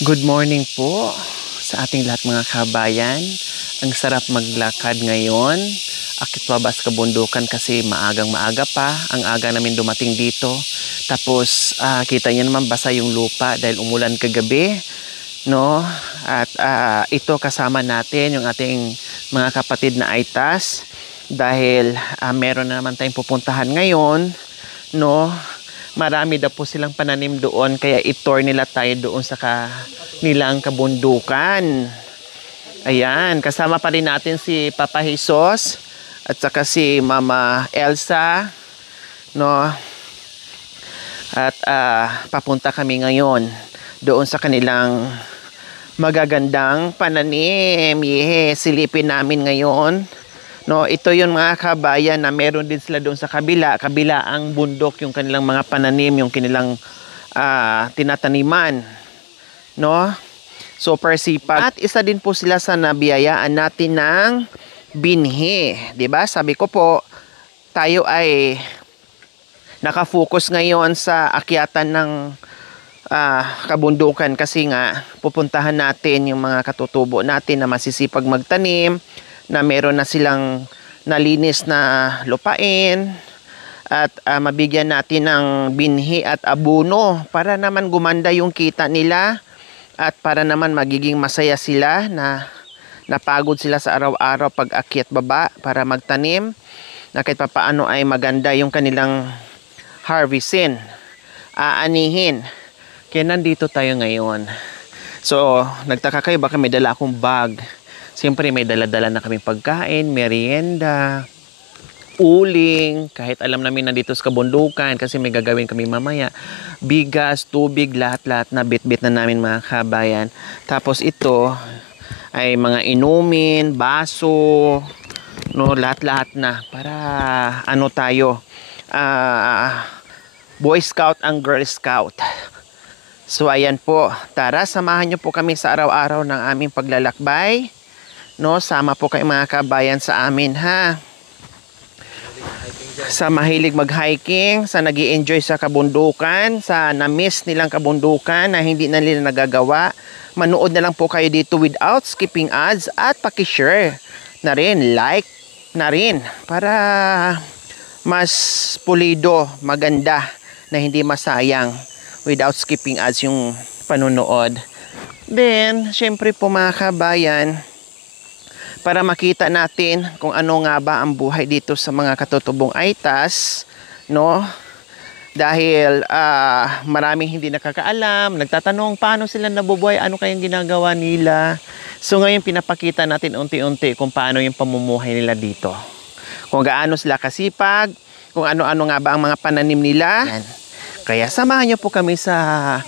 Good morning po sa ating lahat mga kabayan. Ang sarap maglakad ngayon. Akit pabas kabundukan kasi maagang maaga pa. Ang aga namin dumating dito. Tapos kita niyo naman basa yung lupa dahil umulan kagabi. No? At ito kasama natin yung ating mga kapatid na Aitas. Dahil meron na naman tayong pupuntahan ngayon. No? Marami daw po silang pananim doon kaya i-tour nila tayo doon sa nilang kabundukan. Ayan, kasama pa rin natin si Papa Jesus at saka si Mama Elsa, no? At papunta kami ngayon doon sa kanilang magagandang pananim. Silipin namin ngayon. No, ito yung mga kabayan na meron din sila doon sa kabila ang bundok, yung kanilang mga pananim, yung kanilang tinataniman, no? Super sipag. At isa din po sila sa nabiyayaan natin ng binhi, 'di ba? Sabi ko po, tayo ay nakafocus ngayon sa akyatan ng kabundukan kasi nga pupuntahan natin yung mga katutubo natin na masisipag magtanim, na meron na silang nalinis na lupain at mabigyan natin ng binhi at abono para naman gumanda yung kita nila at para naman magiging masaya sila na napagod sila sa araw-araw pag akyat baba para magtanim, na kahit papaano ay maganda yung kanilang harvestin, aanihin. Kaya nandito tayo ngayon. So, nagtaka kayo baka may dala akong bag. Siyempre may dala-dala na kaming pagkain, merienda, uling, kahit alam namin nandito sa kabundukan kasi may gagawin kami mamaya. Bigas, tubig, lahat-lahat na bit-bit na namin mga kabayan. Tapos ito ay mga inumin, baso, no, lahat-lahat na para ano tayo, Boy Scout ang Girl Scout. So ayan po, tara samahan niyo po kami sa araw-araw ng aming paglalakbay. No, sama po kayo mga kabayan sa amin ha. Sa mahilig mag-hiking, sa nag-i-enjoy sa kabundukan, sa na-miss nilang kabundukan na hindi na nila nagagawa, manood na lang po kayo dito without skipping ads at paki-share na rin, like na rin para mas pulido, maganda na hindi masayang without skipping ads yung panunood. Then, syempre po mga kabayan, para makita natin kung ano nga ba ang buhay dito sa mga katutubong Aitas, no? Dahil maraming hindi nakakaalam, nagtatanong paano sila nabubuhay, ano kayang ginagawa nila. So ngayon pinapakita natin unti-unti kung paano yung pamumuhay nila dito. Kung gaano sila kasipag, kung ano-ano nga ba ang mga pananim nila. Yan. Kaya samahan niyo po kami sa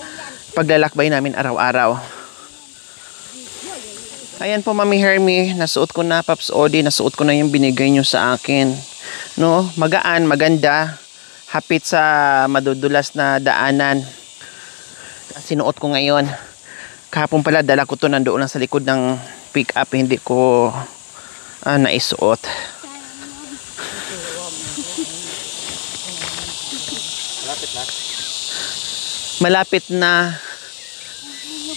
paglalakbay namin araw-araw. Ayan po Mami Hermie, nasuot ko na, Paps Odi, nasuot ko na yung binigay nyo sa akin. No, magaan, maganda, hapit sa madudulas na daanan. Sinuot ko ngayon. Kahapon pala, dala ko to nandoon lang sa likod ng pick-up, hindi ko naisuot. Malapit na.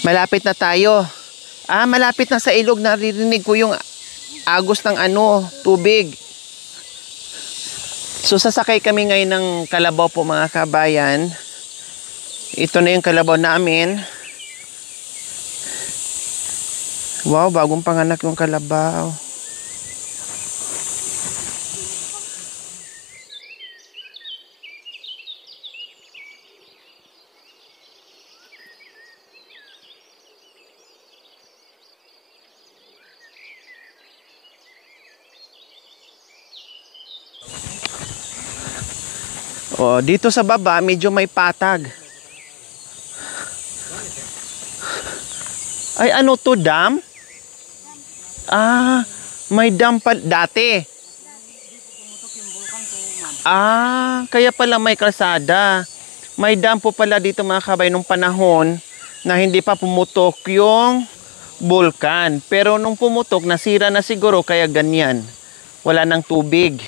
Malapit na tayo. Malapit na sa ilog, naririnig ko yung agos ng tubig. So sasakay kami ngayon ng kalabaw po mga kabayan. Ito na yung kalabaw namin. Wow, bagong panganak yung kalabaw. Oh, dito sa baba medyo may patag. Ay ano to, dam? May dam pa dati. Kaya pala may kalsada. May dam po pala dito mga kabay nung panahon na hindi pa pumutok yung bulkan. Pero nung pumutok, nasira na siguro kaya ganyan. Wala nang tubig.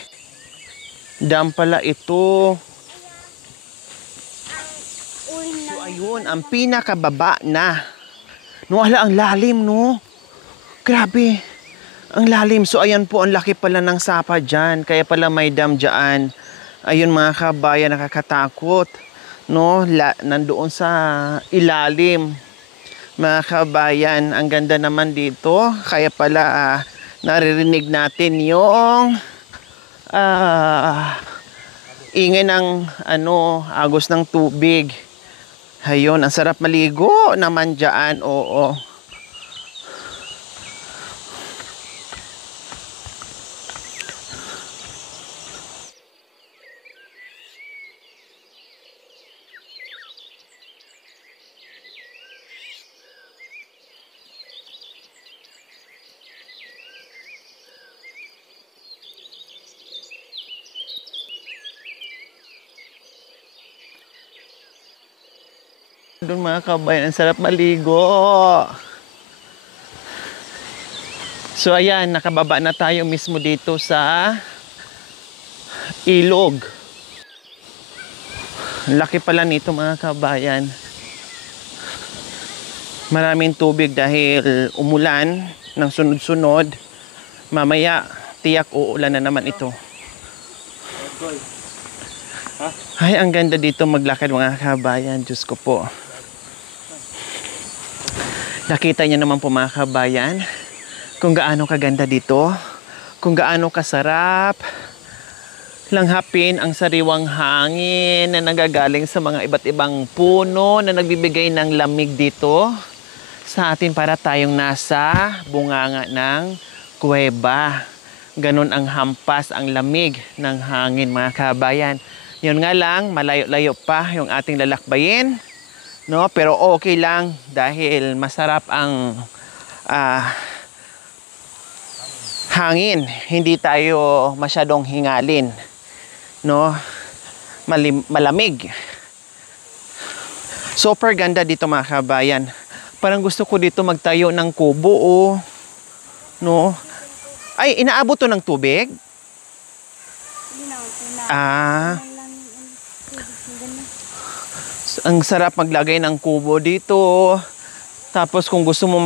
Dam pala ito. So ayun, ang pinakababa na No, ala, ang lalim, no? Grabe. Ang lalim. So, ayan po, ang laki pala ng sapa dyan. Kaya pala may dam dyan. Ayun mga kabayan, nakakatakot. No, nandoon sa ilalim. Mga kabayan, ang ganda naman dito. Kaya pala naririnig natin yung ingay ng agos ng tubig. Ayun, ang sarap maligo naman dyan. Oo. Doon mga kabayan, ang sarap maligo. So ayan, nakababa na tayo mismo dito sa ilog. Laki pala nito mga kabayan. Maraming tubig dahil umulan ng sunod-sunod. Mamaya, tiyak uulan na naman ito. Ay, ang ganda dito maglakad mga kabayan. Diyos ko po. Nakita niyo naman po mga kabayan kung gaano kaganda dito, kung gaano kasarap langhapin ang sariwang hangin na nagagaling sa mga iba't ibang puno na nagbibigay ng lamig dito sa atin para tayong nasa bunganga ng kuweba. Ganon ang hampas, ang lamig ng hangin mga kabayan. Yun nga lang, malayo-layo pa yung ating lalakbayin. No, pero okay lang dahil masarap ang hangin. Hindi tayo masyadong hingalin. No? Malamig. Super ganda dito mga kabayan. Parang gusto ko dito magtayo ng kubo o no. Ay, inaabot to ng tubig? Ang sarap maglagay ng kubo dito. Tapos kung gusto mo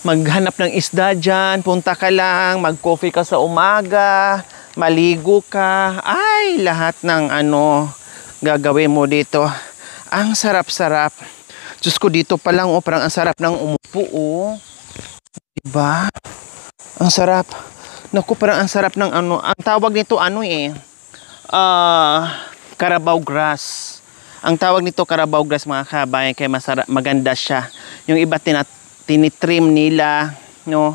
maghanap ng isda dyan, punta ka lang, mag-coffee ka sa umaga, maligo ka. Ay, lahat ng gagawin mo dito. Ang sarap-sarap. Diyos ko, dito pa lang, parang ang sarap ng umupo, Diba? Ang sarap. Naku, parang ang sarap ng ang tawag nito Carabao grass. Ang tawag nito Carabao grass mga kabayan, kaya maganda siya. Yung iba tinitrim nila, no?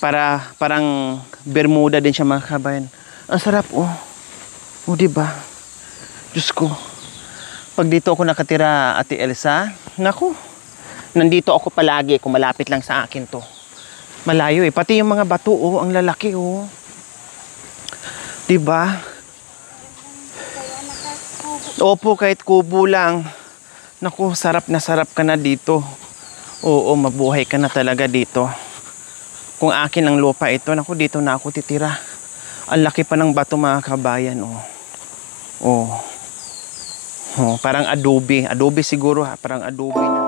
Parang Bermuda din siya mga kabayan. Ang sarap, diba? Diyos ko. Pag dito ako nakatira, Ate Elsa, naku, nandito ako palagi kung malapit lang sa akin to. Malayo pati yung mga bato, ang lalaki, diba? Opo, kahit kubo lang. Naku, sarap na sarap ka na dito. Oo, mabuhay ka na talaga dito. Kung akin ang lupa ito, naku, dito na ako titira. Ang laki pa ng bato mga kabayan, parang adobe. Adobe siguro, parang adobe na.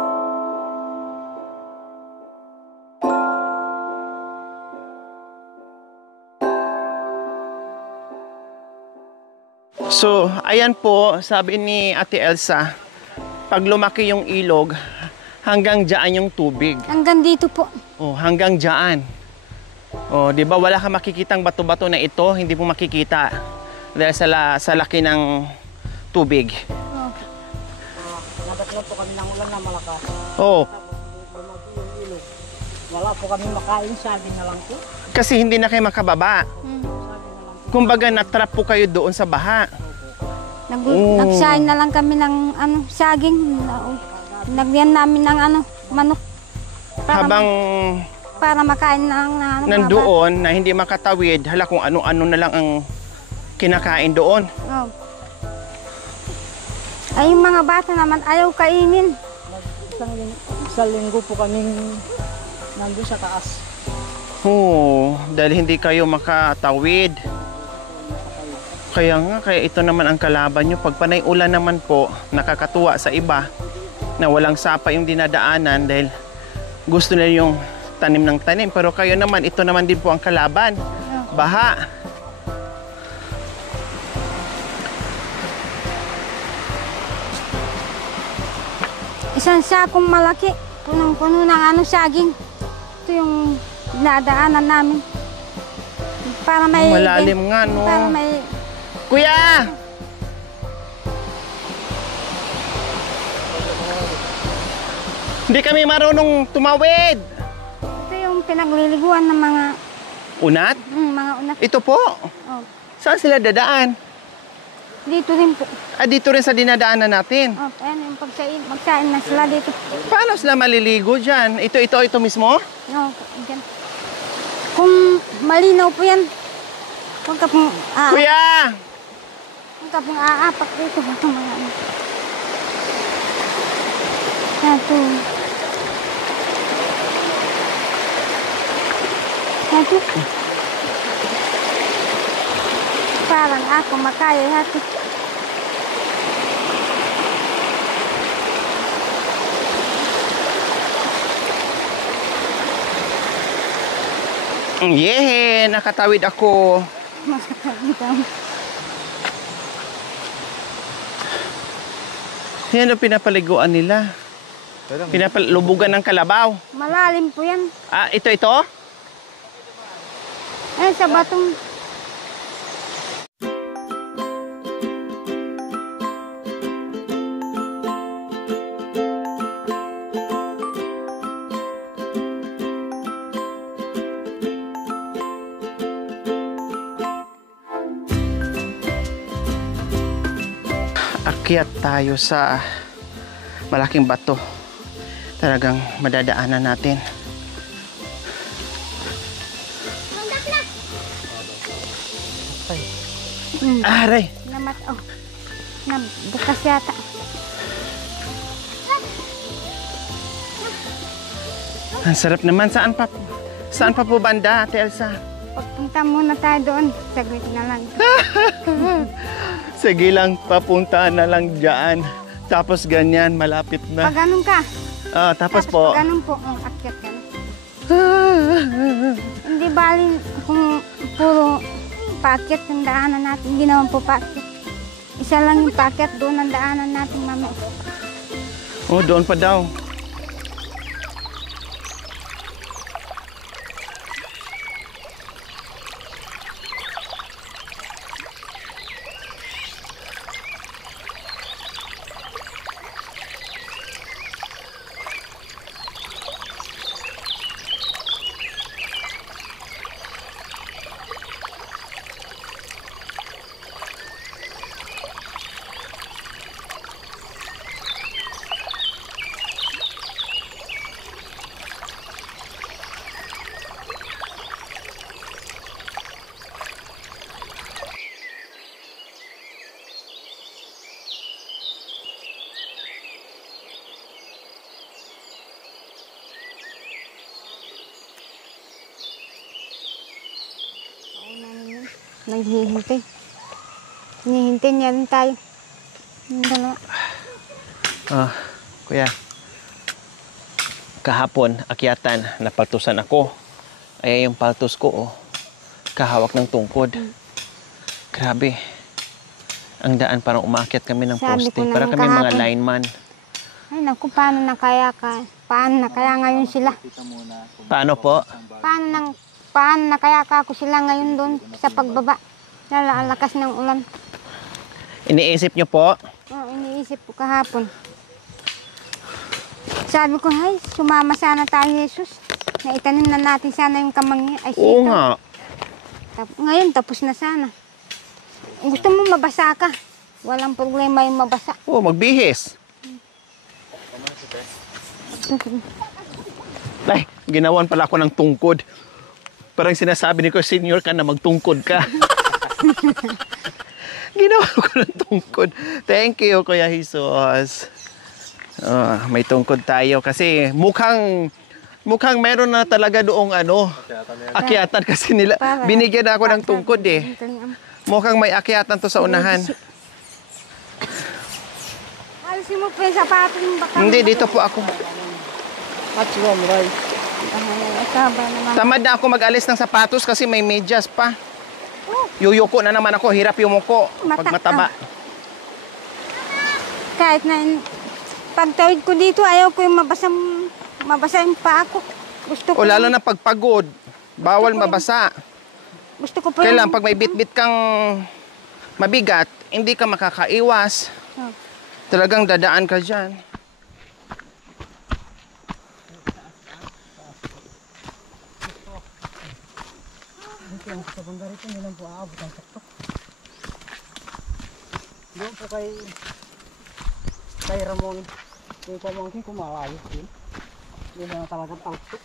So, ayan po, sabi ni Ate Elsa, pag lumaki yung ilog, hanggang dyan yung tubig. Hanggang dito po. Hanggang dyan. Di ba wala kang makikitang bato-bato na ito, hindi mo makikita dahil sa laki ng tubig. Nabatlan po kami ng ulan na malakas. Wala po kami makain, sabi na lang po. Kasi hindi na kayo makababa. Kumbaga, natrap po kayo doon sa baha. Nagsahin na lang kami ng saging. Nagyan namin ng manok. Para makain ng nandoon na hindi makatawid, hala kung ano-ano na lang ang kinakain doon. Ay, yung mga bata naman ayaw kainin. Isang linggo po kaming nandun sa taas. Dahil hindi kayo makatawid. Kaya ito naman ang kalaban nyo. Pag panay ulan naman po, nakakatuwa sa iba. na walang sapa yung dinadaanan dahil gusto nila yung tanim ng tanim. Pero kayo naman, ito naman din po ang kalaban. Baha. Isang sakong malaki, punong-puno ng saging. Ito yung dinadaanan namin. Para may... Malalim nga, no? Para may... Kuya! Hindi kami marunong tumawid. Ito yung pinagliliguan ng mga... Unat? mga unat. Ito po. Oh, Saan sila dadaan? dito rin po. Dito rin sa dinadaanan natin. Oh, ayan yung pagsain. Magsain na sila dito. Paano sila maliligo dyan? Ito mismo? No, dyan. Kung malinaw po yan, huwag ka pong... Kuya! Huwag ka pong aapak dito. Ito mga ano. Ito. Ito. Parang ako makaya ito. Yehe! Nakatawid ako. Yan ang pinapaliguan nila. Lubugan ng kalabaw. Malalim po yan. Ito? Sa batong... Akyat tayo sa malaking bato. Talagang madadaanan natin. Aray! Nabukas yata. Ang sarap naman. Saan pa po banda, Ate Elsa? Pagpunta muna tayo doon. Saglit na lang. Sige lang, papunta na lang dyan. Tapos ganyan, malapit na. Pag ganun ka. Tapos po. Pag ganun po, akyat ka na. Hindi bali kung puro paakyat yung daanan natin. Hindi naman po paakyat. Isa lang yung paakyat, doon ang daanan natin, mami. Doon pa daw. Naghihintay. Hinihintay niya rin tayo. Yung dalawa. Kuya. Kahapon, akyatan, napaltusan ako. Ay, yung paltos ko, kahawak ng tungkod. Grabe. Ang daan, parang umakyat kami ng Sabi poste. ko Para naman kami mga kahapon. lineman. Ay, naku, paano na kaya ka? Paano na kaya ngayon sila? Paano po? Paano na kaya ka ako sila ngayon doon sa pagbaba? Ang lakas ng ulan. Iniisip nyo po? Iniisip ko kahapon. Sabi ko, ay, sumama sana tayo, Jesus. Naitanim na natin sana yung kamangya. Ay, Oo sitaw. nga. Ngayon, tapos na sana. Gusto mo mabasa ka? Walang problema yung mabasa. Magbihis. Ay, ginawan pala ako ng tungkod. Parang sinasabi ni ko, senior ka na, magtungkod ka. Ginawa ko ng tungkod. Thank you, Kuya Jesus. May tungkod tayo kasi mukhang meron na talaga doong akyatan kasi binigyan na ako ng tungkod eh. Mukhang may akyatan to sa unahan. Alisin mo po yung sapatos yung baka. Hindi, dito po ako. At suwamuray. Kaba naman. Tamad na ako mag-alis ng sapatos kasi may medyas pa. Oh, Yuyuko na naman ako, hirap yumuko pag mataba. kahit na pagtawid ko dito, ayaw ko yung mabasa yung paa ko. Gusto ko O lalo na pagpagod, bawal mabasa. Gusto ko po Kailan pag may bit-bit kang mabigat, hindi ka makakaiwas. Oh. Talagang dadaan ka dyan. Ang kasabang garito nilang po aabot ang tuktok. Doon po kay Ramon, yung pamangkin ko malayos din. Yun na talagang tuktok.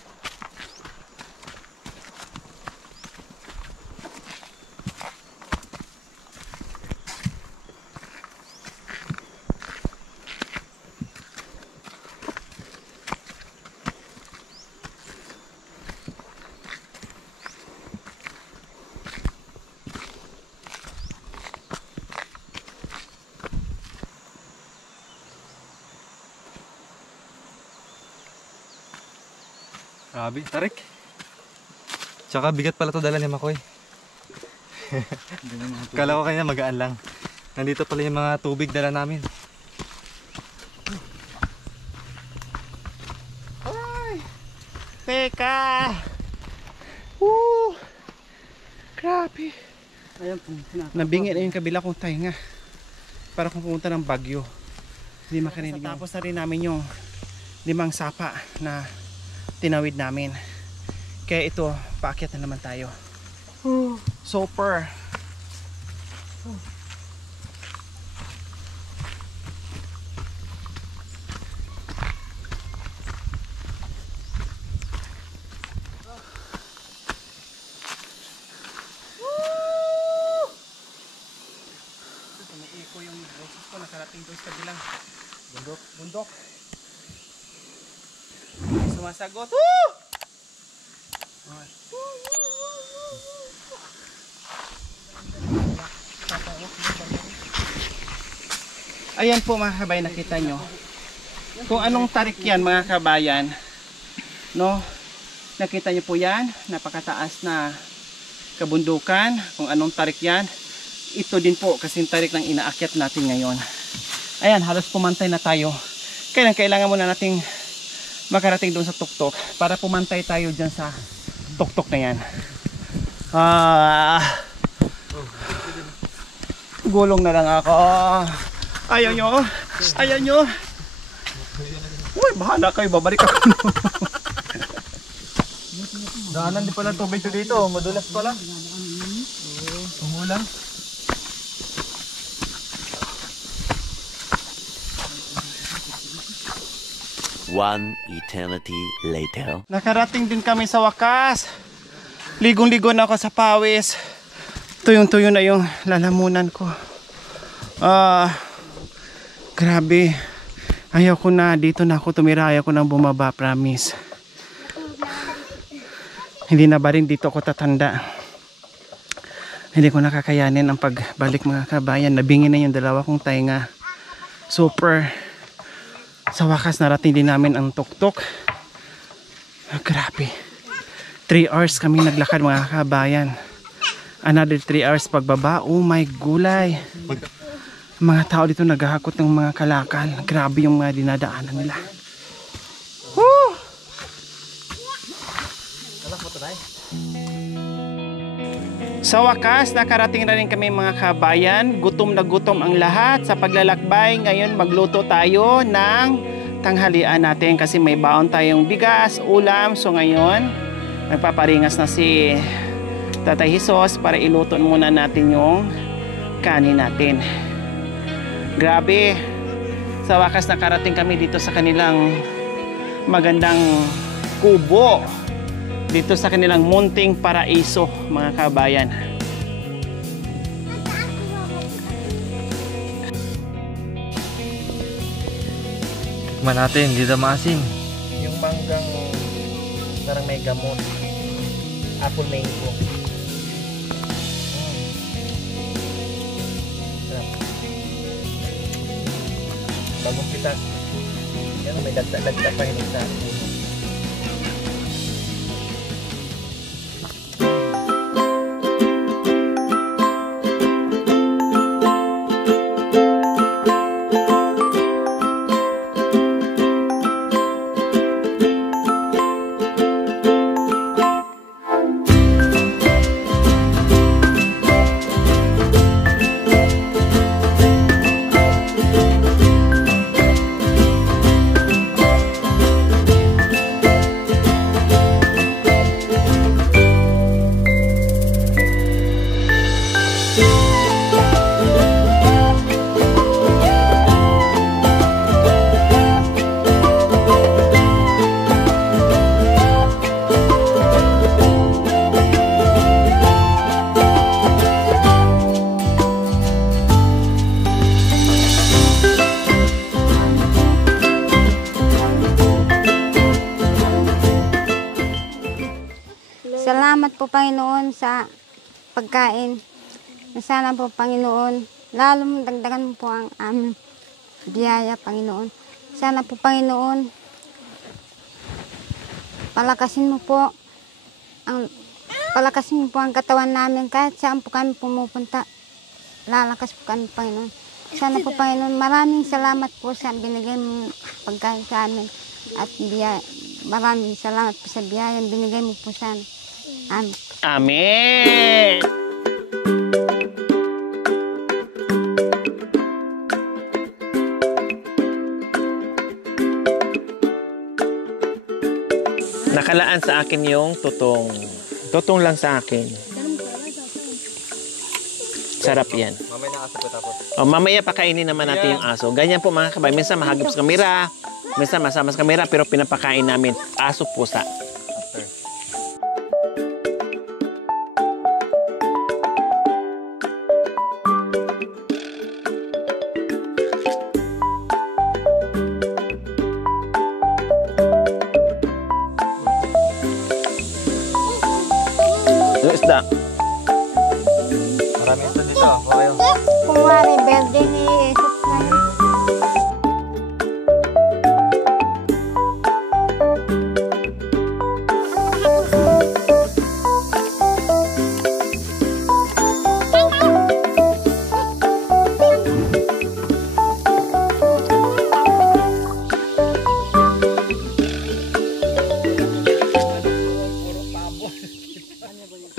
Grabe, tarik. Tsaka bigat pala to dala ni Makoy. Kala ko kanina magaan lang. Nandito pala yung mga tubig dala namin. Ay! Teka! Woo! Grabe! Ayan po, Nabingi na yung kabila kong tainga. Para kung pumunta ng Bagyo. Hindi makarinig. Tapos na rin namin yung 5 sapa na tinawid namin. Kaya ito, paakyat na naman tayo. Super! Umiiko yung boses ko, nakarating doon sa kabilang bundok. Sumasagot. Woo! Ayan po mga kabayan, nakita nyo kung anong tarik yan mga kabayan, no? Nakita nyo po yan, napakataas na kabundukan. Kung anong tarik yan, ito din po kasing tarik ng inaakyat natin ngayon. Ayan, halos pumantay na tayo. Kaya kailangan muna nating makarating doon sa tuktok para pumantay tayo dyan sa tuktok na yan. Gulong na lang ako. Ayaw nyo? Ayaw nyo? Uy, bahala kayo, babalik ako. Daanan din pala tubig dito, madulas pala. Umulan. One eternity later. Nakarating din kami sa wakas. Ligong-ligo na ako sa pawis. Tuyong-tuyo na yung lalamunan ko. Grabe. Ayaw ko na. Dito na ako tumira. Ayaw ko nang bumaba. Promise. Hindi na ba rin dito ako tatanda. Hindi ko nakakayanin ang pagbalik mga kabayan. Nabingin na yung 2 kong tainga. Super. Sa wakas narating din namin ang tuktok. Grabe. 3 hours kami naglakad mga kabayan. Another 3 hours pagbaba. Oh my gulay. Mga tao dito naghahakot ng mga kalakal. Grabe yung mga dinadaanan nila. Woo! Sa wakas, nakarating na rin kami mga kabayan. Gutom na gutom ang lahat sa paglalakbay. Ngayon magluto tayo ng tanghalian natin kasi may baon tayong bigas, ulam. So ngayon, nagpaparingas na si Tatay Jesus para iluto muna natin yung kanin natin. Grabe. Sa wakas nakarating kami dito sa kanilang magandang kubo. Dito sa kanilang munting paraiso mga kabayan. Tikman natin, hindi na maasim. Yung manggang parang may gamot. Apple mango. bagong pitas. Yan, may dagdag pa yun sa puno. Salamat po Panginoon sa pagkain. Sana po Panginoon, lalo mong dagdagan mo po ang aming biyaya Panginoon. Sana po Panginoon, palakasin mo po ang katawan namin kahit saan po kami pumupunta. Lalakas po kami Panginoon. Sana po Panginoon, maraming salamat po sa binigay mong pagkain sa amin at biyaya. Maraming salamat po sa biyaya binigay mo po sa amin. Amen. Amen! Nakalaan sa akin yung tutong. Tutong lang sa akin. Sarap yan. Mamaya na aso ko tapos. O, mamaya pakainin naman natin yung aso. Ganyan po mga kabayan. Minsan mahagip sa kamera. Minsan masama sa kamera. Pero pinapakain namin aso pusa. After. Yung isda. Maraming ito dito. Okay. Kung wari, birthday ni Jesus ngayon.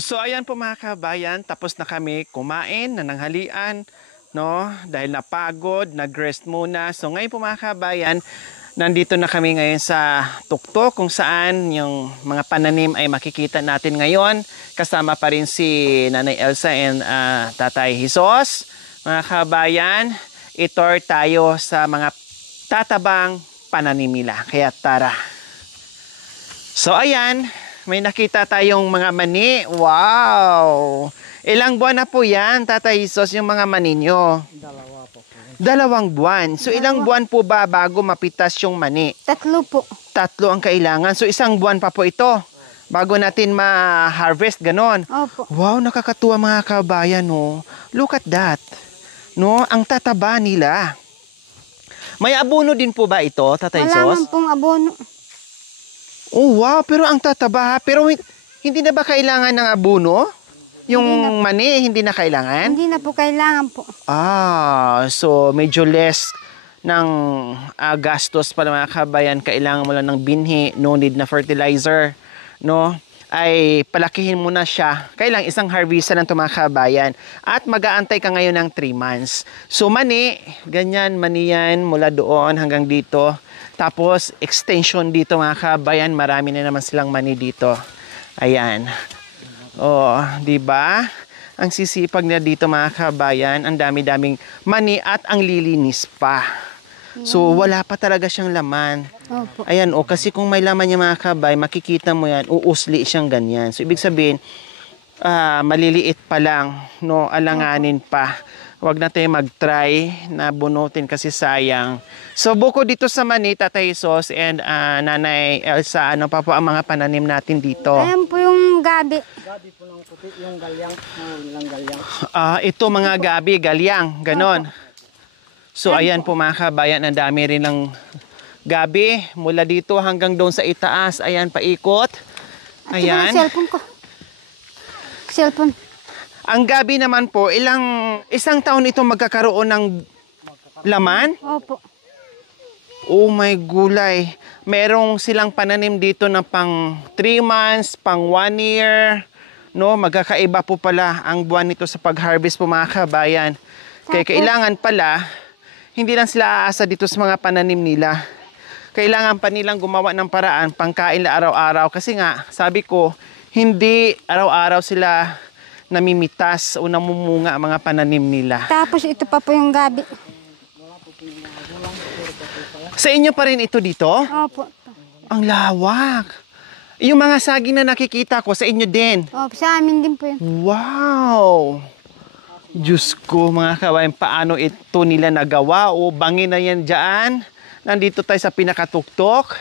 So ayan po mga kabayan, tapos na kami kumain, nananghalian, no? Dahil napagod, nag-rest muna. So ngayon po mga kabayan, nandito na kami ngayon sa tuktok kung saan yung mga pananim ay makikita natin ngayon. Kasama pa rin si Nanay Elsa and Tatay Jesus. Mga kabayan, itour tayo sa mga tatabang pananim nila. Kaya tara. So ayan, may nakita tayong mga mani. Wow! Ilang buwan na po yan, Tatay Jesus, yung mga mani nyo? Dalawa po. 2 buwan. So ilang buwan po ba bago mapitas yung mani? 3 po. 3 ang kailangan. So 1 buwan pa po ito bago natin ma-harvest, ganon. Opo. Wow, nakakatuwa mga kabayan, no? Look at that. No, ang tataba nila. May abono din po ba ito, Tatay Wala Jesus? man pong abono. Oh, wow, pero ang tataba. Pero hindi na ba kailangan ng abono? Yung mani, hindi na kailangan? Hindi na po kailangan po. So medyo less ng gastos para mga kabayan. Kailangan mo lang ng binhi, no need na fertilizer, no? Ay palakihin mo na siya. Kailang isang harvestan ng mga kabayan. At mag-aantay ka ngayon ng 3 months. So mani, ganyan, mani yan mula doon hanggang dito. Tapos extension dito mga kabayan, marami na naman silang mani dito. Ayan. Oh, 'di ba? Ang sisipag nila dito mga kabayan, ang dami-daming mani at ang lilinis pa. So wala pa talaga siyang laman. Opo. Ayan, kasi kung may laman niya mga kabay, makikita mo yan, uusli siyang ganyan. So ibig sabihin, maliliit pa lang, no, alanganin pa. Huwag na tayo mag-try na bunutin kasi sayang. So buko dito sa mani, Tatay Jesus and Nanay Elsa, ano pa po ang mga pananim natin dito? Ayan po yung gabi. Gabi po ng puti, yung galyang. Lang galyang. Ito mga gabi, galyang, ganon. So ayan po mga kabayan, ang dami rin ng gabi mula dito hanggang doon sa itaas. Ayan, paikot. At Ayan. yung cellphone ko. Cellphone. Ang gabi naman po, isang taon ito magkakaroon ng laman? Opo. Oh my gulay. Merong silang pananim dito na pang 3 months, pang 1 year. No, magkakaiba po pala ang buwan nito sa pag-harvest po mga kabayan. Kaya Tapos- kailangan pala, hindi lang sila aasa dito sa mga pananim nila. Kailangan pa nilang gumawa ng paraan pangkain na araw-araw. Kasi nga, sabi ko, hindi araw-araw sila namimitas o namumunga ang mga pananim nila. Tapos ito pa po yung gabi. Sa inyo pa rin ito dito? Opo. Ang lawak. Yung mga saging na nakikita ko, sa inyo din. Opo, sa amin din po yun. Wow! Diyos ko, mga kabayan, paano ito nila nagawa? O bangin na yan dyan. Nandito tayo sa pinakatuktok.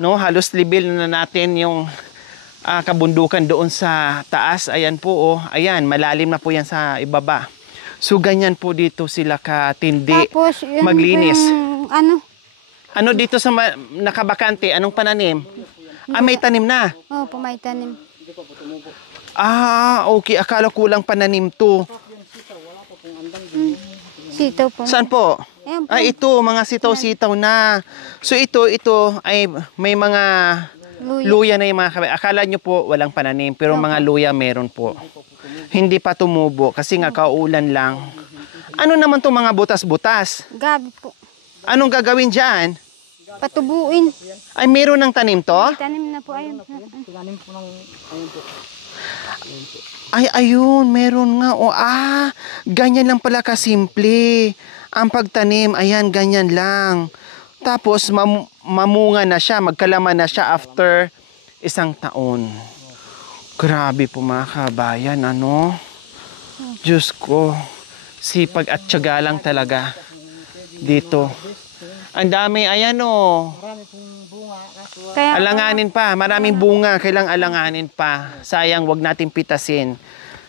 No, halos libil na natin yung kabundukan doon sa taas. Ayan po, oh. Ayan, malalim na po yan sa ibaba. So, ganyan po dito sila katindi. Tapos yun maglinis. po yung, ano, Ano dito sa nakabakante? Anong pananim? May tanim na. opo, may tanim. Okay. Akala ko lang pananim to. Sitaw po. Saan po? Ayan po. Ito, mga sitaw-sitaw na. So ito ay may mga luya na yung mga kabayan. Akala nyo po walang pananim, pero mga luya meron po. Hindi pa tumubo kasi nga kaulan lang. Ano naman to mga butas-butas? Gabi po. Anong gagawin dyan? Patubuin. Ay, meron ng tanim to? Tanim na po, ayun. Tinanim po ng, ayun po. Ay, ayun, meron nga. Ganyan lang pala kasimple. Ang pagtanim, ayan, ganyan lang. Tapos, mamunga na siya, magkalaman na siya after 1 taon. Grabe po mga kabayan, ano? Diyos ko, sipag at tiyaga lang talaga dito. Ang dami, ayan o. Kaya, Alanganin pa, maraming bunga, kailang alanganin pa. Sayang, wag natin pitasin.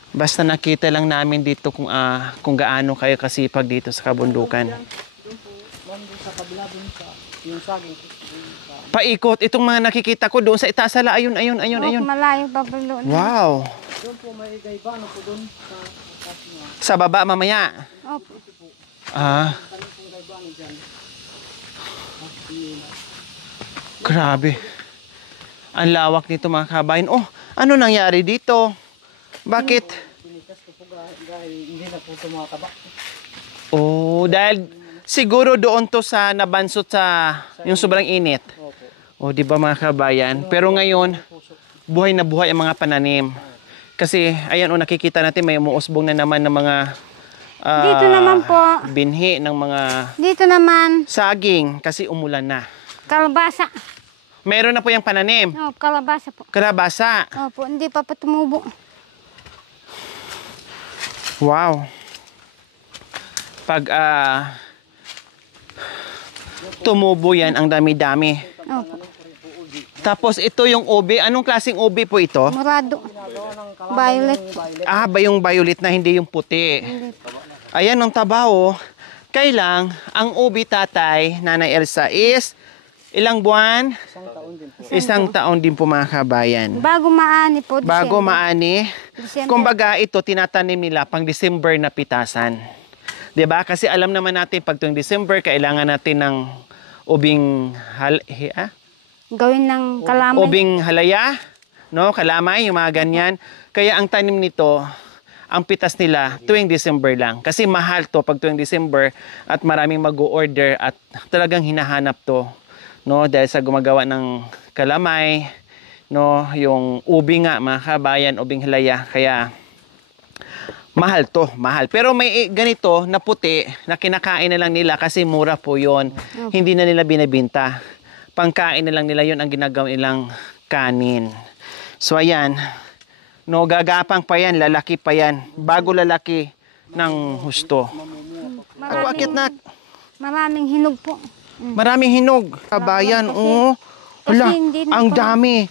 Basta nakita lang namin dito kung gaano kayo kasipag dito sa kabundukan. Paikot, itong mga nakikita ko doon sa itasala, ayun. opo, malayo pa po doon. Wow. Doon po may gaibano po doon Sa baba mamaya. Opo. Grabe. Ang lawak nito mga kabayan. Ano nangyari dito? Bakit? hindi na po tumataba. Dahil siguro doon to sa nabansot sa yung sobrang init. Di ba mga kabayan? Pero ngayon, buhay na buhay ang mga pananim. Kasi, ayan nakikita natin may umuusbong na naman ng mga Dito naman po. binhi ng mga Dito naman, saging kasi umulan na. kalabasa. Meron na po yung pananim. Opo, kalabasa po. Kalabasa. Opo, hindi pa tumubo. Wow. Pag tumubo yan, ang dami-dami. Opo, Tapos ito yung ube. Anong klaseng ube po ito? murado. Violet po. Ba yung violet na hindi yung puti. Hindi po. Ayan ang tabaho. Kailang ang ubi tatay, Nanay Elsa, is ilang buwan? 1 taon din po mga kabayan. Bago maani po. Bago December. maani. December. Kumbaga ito tinatanim nila pang December na pitasan. 'Di ba? Kasi alam naman natin pag tuwing December kailangan natin ng ubing Gawin ng kalamay. ubing halaya, no? Kalamay, yung mga ganyan. Kaya ang tanim nito, ang pitas nila tuwing December lang. Kasi mahal to pag tuwing December at maraming mag-o-order at talagang hinahanap to, no? Dahil sa gumagawa ng kalamay, no? Yung ubi nga, mga kabayan, ubing halaya. Kaya mahal to, mahal. Pero may ganito na puti na kinakain na lang nila kasi mura po yon. Hindi na nila binibenta. Pangkain na lang nila yon ang ginagawa nilang kanin. So ayan, no, gagapang pa yan, lalaki pa yan. Bago lalaki ng husto. Akit na, Maraming hinog po. maraming hinog. Kabayan, Hala, hindi na ang pa- dami.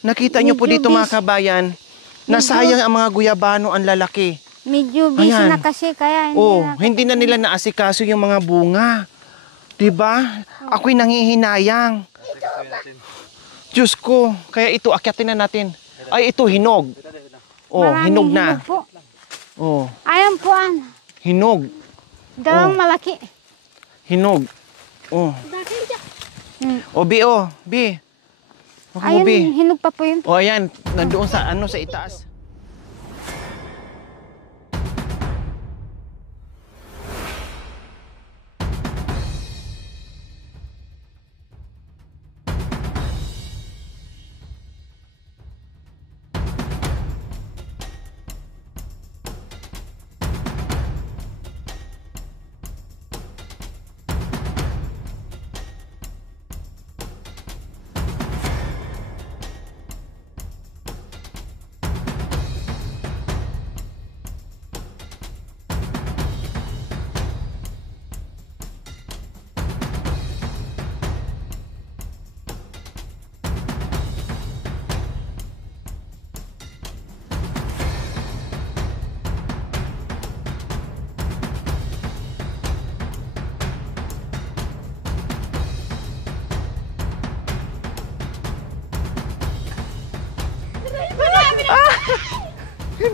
Nakita nyo po Medyo dito mga kabayan, nasayang ang mga guyabano ang lalaki. Medyo busy Ayan. na kasi kaya Hindi na nila naasikaso yung mga bunga. 'Di ba? Ako'y nanghihinayang. Diyos ko, kaya ito akyatin na natin. Ay, ito hinog. Maraming Hinog na. hinog po. Ayan po hinog. dalawang malaki. Hinog. Bi, Bi. Baka mo, Ayun, Bi. hinog pa po yun. Ayan, nandoon sa sa itaas.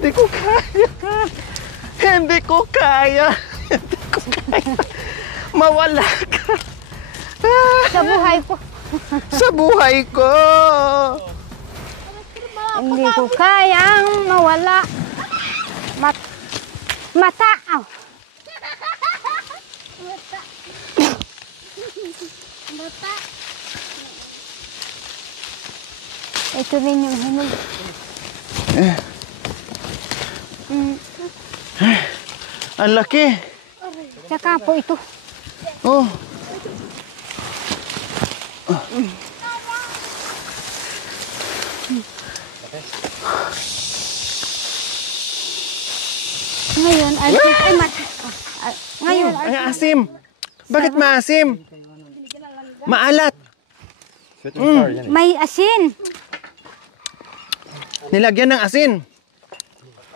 Hindi ko kaya. Hindi ko kaya. Hindi ko kaya. Mawala ka. Sa buhay ko. Sa buhay ko. Hindi ko kayang mawala. Mata. Aw. Ito rin yung hinog. Ang laki. Tsaka po ito. Oh. Ngayon, ay mata. Ngayon, Ang asim. Bakit maasim? Maalat. may asin. Nilagyan ng asin.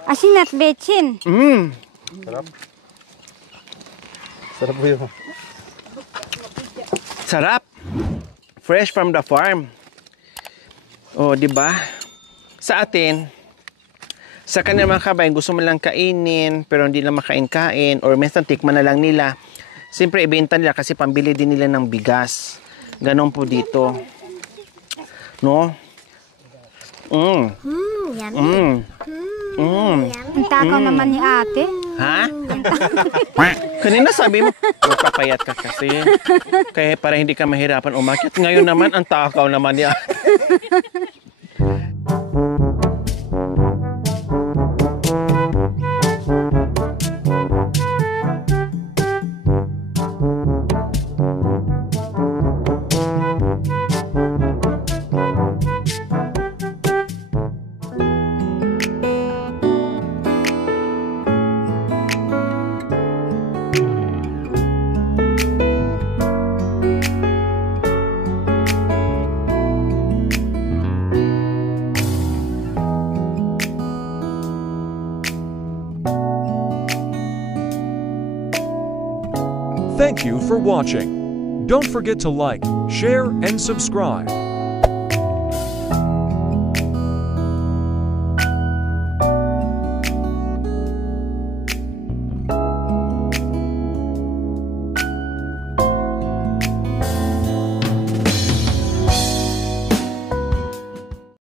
Asin at betsin. Sarap po yun. Sarap. Fresh from the farm. Di ba? Sa atin, sa kanila mga kabayan, gusto mo lang kainin, pero hindi na makain-kain, or minsan tikman na lang nila. Siyempre, ibenta nila kasi pambili din nila ng bigas. Ganon po dito. No? Ang takaw naman ni ate. Ha? Kanina sabi mo, magpapayat ka kasi. Kaya para hindi ka mahirapan umakyat. Ngayon naman, ang takaw naman niya. Thank you for watching. Don't forget to like, share, and subscribe.